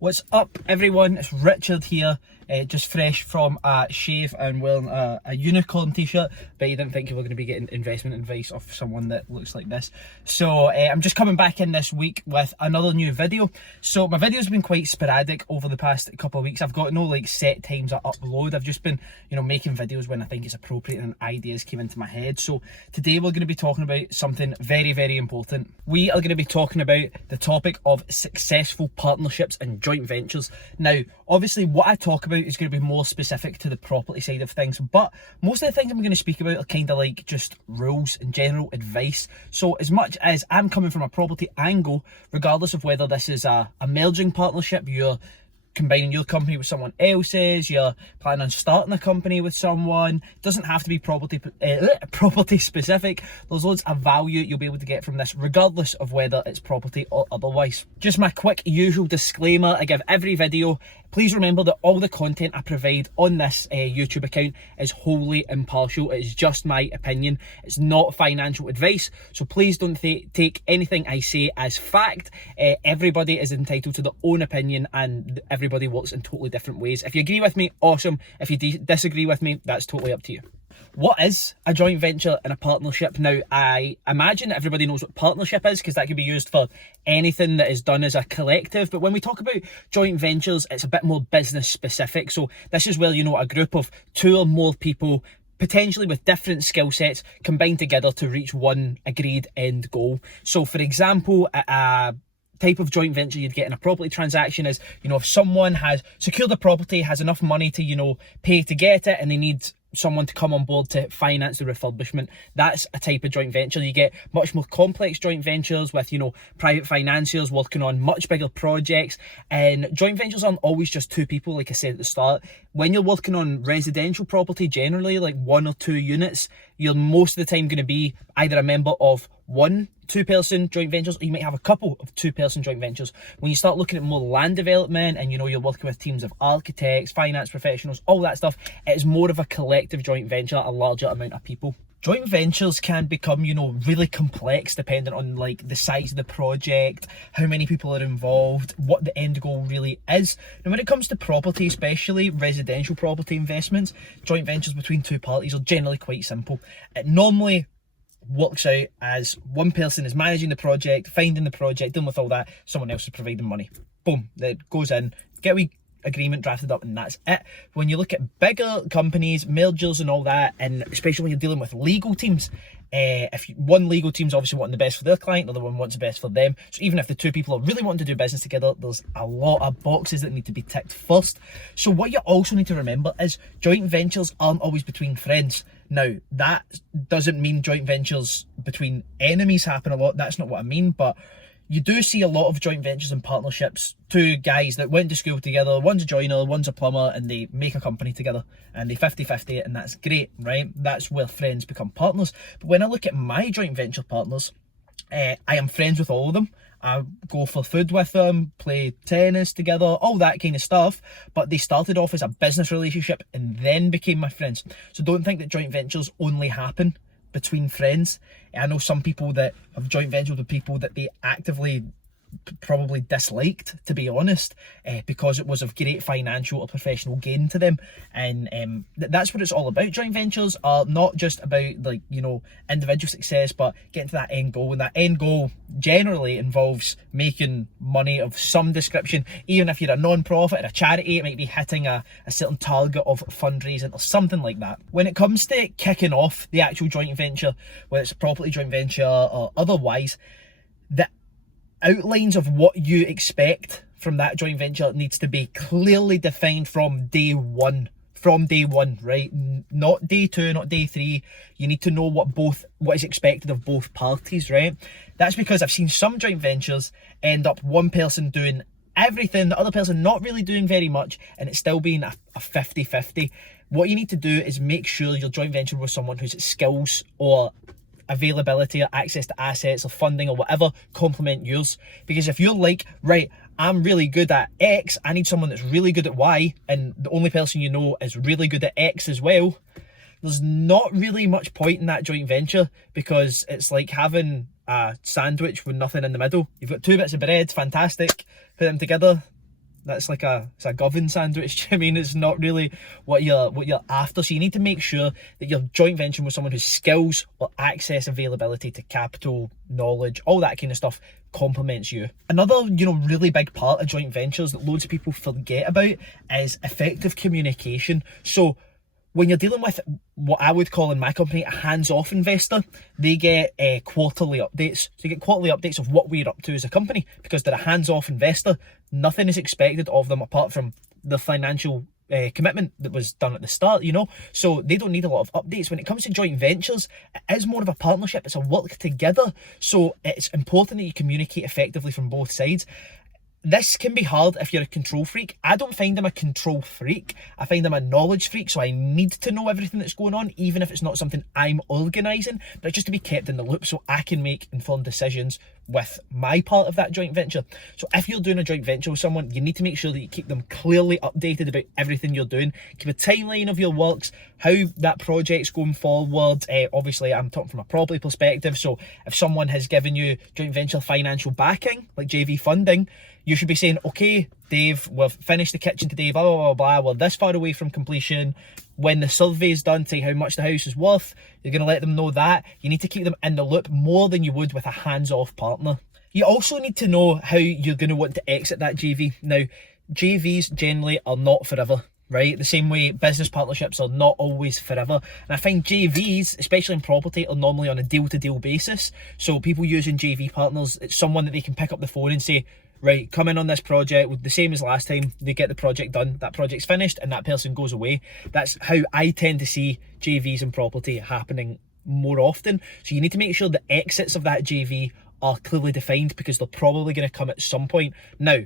What's up, everyone? It's Richard here, just fresh from a shave and wearing a unicorn t-shirt, but you didn't think you were going to be getting investment advice off someone that looks like this. So I'm just coming back in this week with another new video. So my videos have been quite sporadic over the past couple of weeks. I've got no like set times I upload. I've just been, making videos when I think it's appropriate and ideas came into my head. So today we're going to be talking about something very, very important. We are going to be talking about the topic of successful partnerships and joint ventures. Now, obviously what I talk about is going to be more specific to the property side of things, but most of the things I'm going to speak about are kind of like just rules and general advice. So as much as I'm coming from a property angle, regardless of whether this is a merging partnership, you're combining your company with someone else's, you're planning on starting a company with someone, it doesn't have to be property specific. There's loads of value you'll be able to get from this, regardless of whether it's property or otherwise. Just my quick usual disclaimer I give every video: please remember that all the content I provide on this YouTube account is wholly impartial. It is just my opinion. It's not financial advice, so please don't take anything I say as fact. Everybody is entitled to their own opinion and everybody works in totally different ways. If you agree with me, awesome. If you disagree with me, that's totally up to you. What is a joint venture and a partnership? Now, I imagine everybody knows what partnership is, because that can be used for anything that is done as a collective. But when we talk about joint ventures, it's a bit more business specific. So this is where, a group of two or more people, potentially with different skill sets, combine together to reach one agreed end goal. So for example, a type of joint venture you'd get in a property transaction is, if someone has secured a property, has enough money to, pay to get it, and they need someone to come on board to finance the refurbishment. That's a type of joint venture. You get much more complex joint ventures with, private financiers working on much bigger projects. And joint ventures aren't always just two people, like I said at the start. When you're working on residential property, generally like one or two units, you're most of the time going to be either a member of one two-person joint ventures, or you might have a couple of two-person joint ventures. When you start looking at more land development and you're working with teams of architects, finance professionals, all that stuff, it's more of a collective joint venture, a larger amount of people. Joint ventures can become, really complex depending on like the size of the project, how many people are involved, what the end goal really is. Now, when it comes to property, especially residential property investments, joint ventures between two parties are generally quite simple. It normally works out as one person is managing the project, finding the project, dealing with all that, someone else is providing money. Boom, that goes in, get a agreement drafted up, and that's it. When you look at bigger companies, mergers and all that, and especially when you're dealing with legal teams, one legal team's obviously wanting the best for their client, the other one wants the best for them. So even if the two people are really wanting to do business together, there's a lot of boxes that need to be ticked first. So what you also need to remember is joint ventures aren't always between friends. Now, that doesn't mean joint ventures between enemies happen a lot. That's not what I mean, but you do see a lot of joint ventures and partnerships. Two guys that went to school together, one's a joiner, one's a plumber, and they make a company together and they 50-50 it, and that's great, right? That's where friends become partners. But when I look at my joint venture partners, I am friends with all of them. I go for food with them, play tennis together, all that kind of stuff. But they started off as a business relationship and then became my friends. So don't think that joint ventures only happen between friends. I know some people that have joint ventures with people that they actively probably disliked, to be honest, because it was of great financial or professional gain to them. And that's what it's all about. Joint ventures are not just about like individual success, but getting to that end goal, and that end goal generally involves making money of some description. Even if you're a non-profit or a charity, it might be hitting a certain target of fundraising or something like that. When it comes to kicking off the actual joint venture, whether it's a property joint venture or otherwise, the outlines of what you expect from that joint venture needs to be clearly defined from day one. Right? Not day two, not day three. You need to know what is expected of both parties, right? That's because I've seen some joint ventures end up one person doing everything, the other person not really doing very much, and it's still being a 50-50. What you need to do is make sure you're joint venturing with someone whose skills or availability or access to assets or funding or whatever complement yours. Because if you're like, right, I'm really good at X, I need someone that's really good at Y, and the only person is really good at X as well, there's not really much point in that joint venture, because it's like having a sandwich with nothing in the middle. You've got two bits of bread, fantastic, put them together, That's like it's a Govan sandwich. I mean, it's not really what you're after. So you need to make sure that you're joint venturing with someone whose skills or access, availability to capital, knowledge, all that kind of stuff complements you. Another, really big part of joint ventures that loads of people forget about is effective communication. So when you're dealing with what I would call in my company a hands-off investor, they get quarterly updates. So you get quarterly updates of what we're up to as a company, because they're a hands-off investor. Nothing is expected of them apart from the financial commitment that was done at the start, So they don't need a lot of updates. When it comes to joint ventures, it is more of a partnership. It's a work together. So it's important that you communicate effectively from both sides. This can be hard if you're a control freak. I don't find I'm a control freak. I find I'm a knowledge freak, so I need to know everything that's going on, even if it's not something I'm organising, but just to be kept in the loop so I can make informed decisions with my part of that joint venture. So if you're doing a joint venture with someone, you need to make sure that you keep them clearly updated about everything you're doing. Keep a timeline of your works, how that project's going forward. Obviously, I'm talking from a property perspective, so if someone has given you joint venture financial backing, like JV funding, you should be saying, okay, Dave, we've finished the kitchen today, blah, blah, blah, blah, we're this far away from completion. When the survey's done to how much the house is worth, you're going to let them know that. You need to keep them in the loop more than you would with a hands-off partner. You also need to know how you're going to want to exit that JV. Now, JVs generally are not forever, right? The same way business partnerships are not always forever. And I find JVs, especially in property, are normally on a deal-to-deal basis. So people using JV partners, it's someone that they can pick up the phone and say, right, come in on this project, the same as last time, they get the project done, that project's finished, and that person goes away. That's how I tend to see JVs in property happening more often. So you need to make sure the exits of that JV are clearly defined, because they're probably going to come at some point. Now,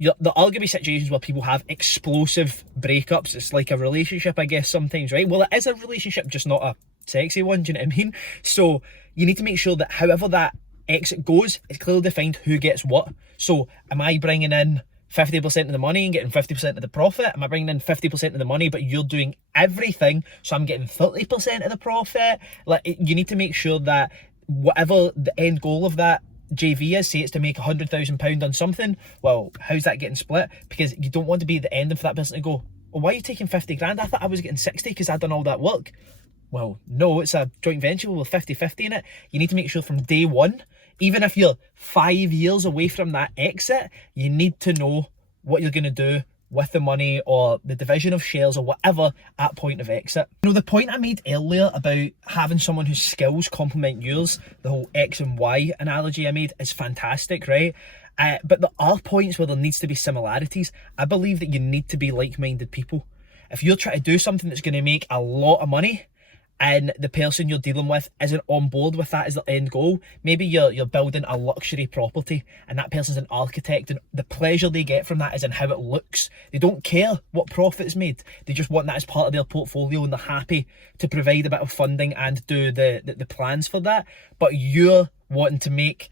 there are going to be situations where people have explosive breakups. It's like a relationship, I guess, sometimes, right? Well, it is a relationship, just not a sexy one, do you know what I mean? So you need to make sure that however that exit goes, it's clearly defined who gets what. So am I bringing in 50% of the money and getting 50% of the profit? Am I bringing in 50% of the money but you're doing everything, so I'm getting 30% of the profit? Like, you need to make sure that whatever the end goal of that JV is, say it's to make £100,000 on something, well, how's that getting split? Because you don't want to be at the end and for that person to go, well, why are you taking 50 grand? I thought I was getting 60 because I'd done all that work. Well, no, it's a joint venture with 50-50 in it. You need to make sure from day one, even if you're 5 years away from that exit, you need to know what you're going to do with the money or the division of shares or whatever at point of exit. The point I made earlier about having someone whose skills complement yours, the whole X and Y analogy I made, is fantastic, right? But there are points where there needs to be similarities. I believe that you need to be like-minded people. If you're trying to do something that's going to make a lot of money, and the person you're dealing with isn't on board with that as their end goal, maybe you're building a luxury property and that person's an architect, and the pleasure they get from that is in how it looks. They don't care what profit is made. They just want that as part of their portfolio, and they're happy to provide a bit of funding and do the plans for that. But you're wanting to make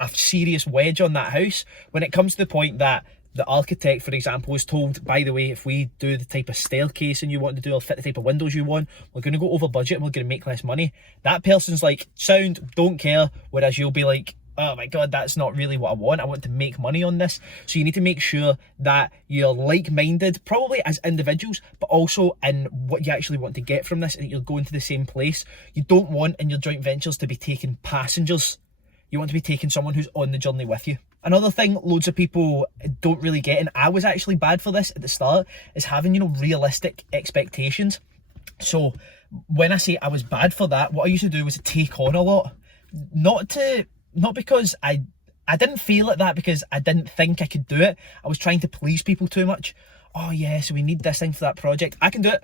a serious wedge on that house when it comes to the point that the architect, for example, is told, by the way, if we do the type of staircase and you want to do or fit the type of windows you want, we're going to go over budget and we're going to make less money. That person's like, sound, don't care. Whereas you'll be like, oh my God, that's not really what I want. I want to make money on this. So you need to make sure that you're like-minded, probably as individuals, but also in what you actually want to get from this, and that you're going to the same place. You don't want in your joint ventures to be taking passengers. You want to be taking someone who's on the journey with you. Another thing loads of people don't really get, and I was actually bad for this at the start, is having, realistic expectations. So when I say I was bad for that, what I used to do was to take on a lot. Not because I didn't feel like that, because I didn't think I could do it. I was trying to please people too much. Oh yeah, so we need this thing for that project. I can do it.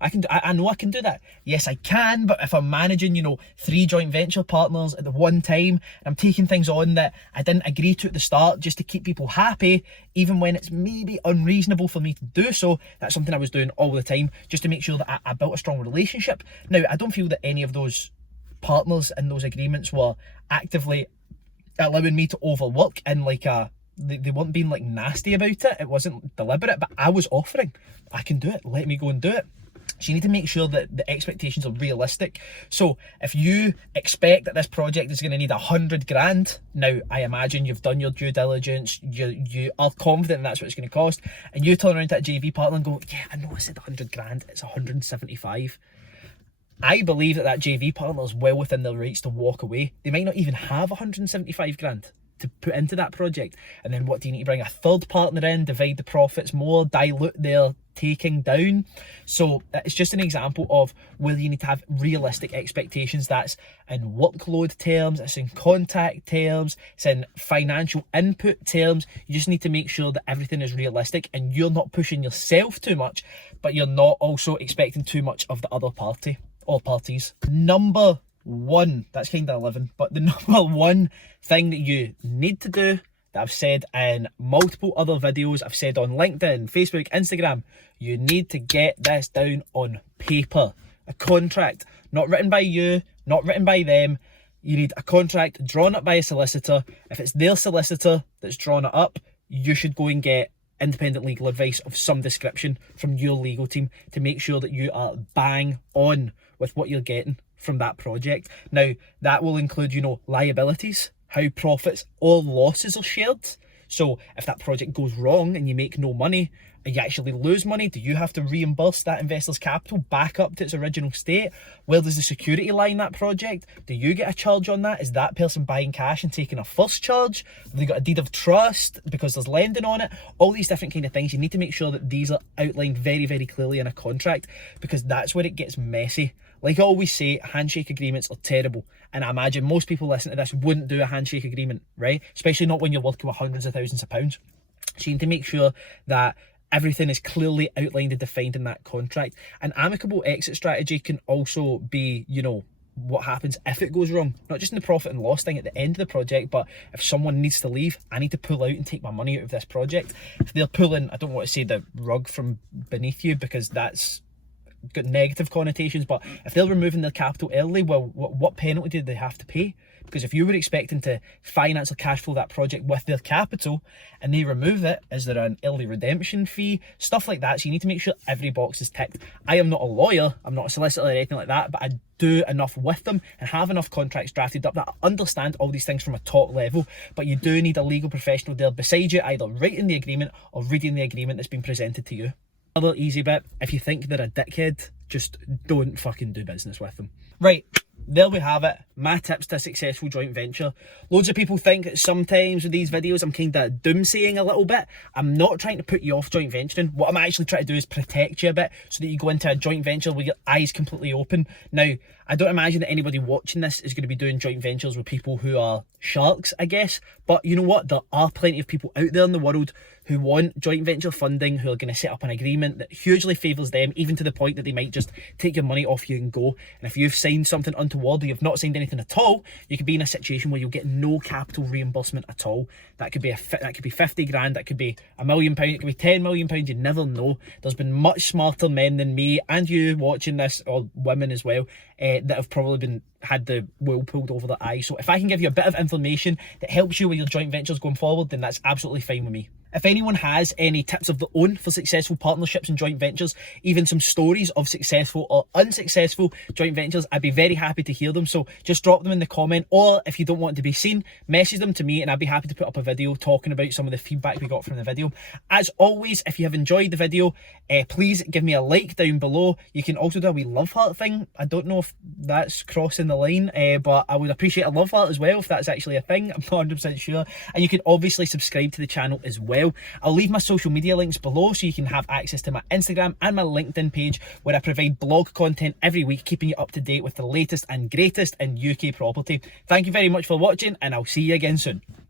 I know I can do that. Yes, I can, but if I'm managing, 3 joint venture partners at the one time, and I'm taking things on that I didn't agree to at the start just to keep people happy, even when it's maybe unreasonable for me to do so, that's something I was doing all the time, just to make sure that I built a strong relationship. Now, I don't feel that any of those partners in those agreements were actively allowing me to overwork in they weren't being nasty about it. It wasn't deliberate, but I was offering, I can do it, let me go and do it. So you need to make sure that the expectations are realistic. So if you expect that this project is going to need 100 grand, now I imagine you've done your due diligence, you are confident that's what it's going to cost, and you turn around to that JV partner and go, yeah, I know I said 100 grand, it's 175. I believe that that JV partner is well within their rights to walk away. They might not even have 175 grand to put into that project. And then what do you need to bring? A third partner in, divide the profits more, dilute their taking down. So it's just an example of where you need to have realistic expectations. That's in workload terms, it's in contact terms, it's in financial input terms. You just need to make sure that everything is realistic and you're not pushing yourself too much, but you're not also expecting too much of the other party or parties. Number one, that's kind of 11, but the number one thing that you need to do, that I've said in multiple other videos, I've said on LinkedIn, Facebook, Instagram, you need to get this down on paper. A contract, not written by you, not written by them. You need a contract drawn up by a solicitor. If it's their solicitor that's drawn it up, you should go and get independent legal advice of some description from your legal team to make sure that you are bang on with what you're getting from that project. Now, that will include, liabilities, how profits or losses are shared. So if that project goes wrong and you make no money, and you actually lose money, do you have to reimburse that investor's capital back up to its original state? Where does the security lie in that project? Do you get a charge on that? Is that person buying cash and taking a first charge? Have they got a deed of trust because there's lending on it? All these different kind of things. You need to make sure that these are outlined very, very clearly in a contract, because that's where it gets messy. Like I always say, handshake agreements are terrible. And I imagine most people listening to this wouldn't do a handshake agreement, right? Especially not when you're working with hundreds of thousands of pounds. So you need to make sure that everything is clearly outlined and defined in that contract. An amicable exit strategy can also be, what happens if it goes wrong. Not just in the profit and loss thing at the end of the project, but if someone needs to leave, I need to pull out and take my money out of this project. If they're pulling, I don't want to say the rug from beneath you, because that's got negative connotations, but if they're removing their capital early, well, what penalty do they have to pay? Because if you were expecting to finance or cash flow that project with their capital and they remove it, is there an early redemption fee? Stuff like that. So you need to make sure every box is ticked. I am not a lawyer, I'm not a solicitor or anything like that, but I do enough with them and have enough contracts drafted up that I understand all these things from a top level. But you do need a legal professional there beside you, either writing the agreement or reading the agreement that's been presented to you. Another easy bit, if you think they're a dickhead, just don't fucking do business with them. Right, there we have it. My tips to a successful joint venture. Loads of people think that sometimes with these videos I'm kind of doomsaying a little bit. I'm not trying to put you off joint venturing. What I'm actually trying to do is protect you a bit so that you go into a joint venture with your eyes completely open. Now, I don't imagine that anybody watching this is going to be doing joint ventures with people who are sharks, I guess. But you know what? There are plenty of people out there in the world who want joint venture funding, who are going to set up an agreement that hugely favours them, even to the point that they might just take your money off you and go. And if you've signed something untoward or you've not signed anything at all, you could be in a situation where you'll get no capital reimbursement at all. That could be 50 grand, that could be £1 million, it could be £10 million, you never know. There's been much smarter men than me and you watching this, or women as well, that have probably had the wool pulled over their eyes. So if I can give you a bit of information that helps you with your joint ventures going forward, then that's absolutely fine with me. If anyone has any tips of their own for successful partnerships and joint ventures, even some stories of successful or unsuccessful joint ventures, I'd be very happy to hear them. So just drop them in the comment, or if you don't want to be seen, message them to me and I'd be happy to put up a video talking about some of the feedback we got from the video. As always, if you have enjoyed the video, please give me a like down below. You can also do a wee love heart thing. I don't know if that's crossing the line, but I would appreciate a love heart as well if that's actually a thing. I'm not 100% sure. And you can obviously subscribe to the channel as well. I'll leave my social media links below so you can have access to my Instagram and my LinkedIn page, where I provide blog content every week, keeping you up to date with the latest and greatest in UK property. Thank you very much for watching, and I'll see you again soon.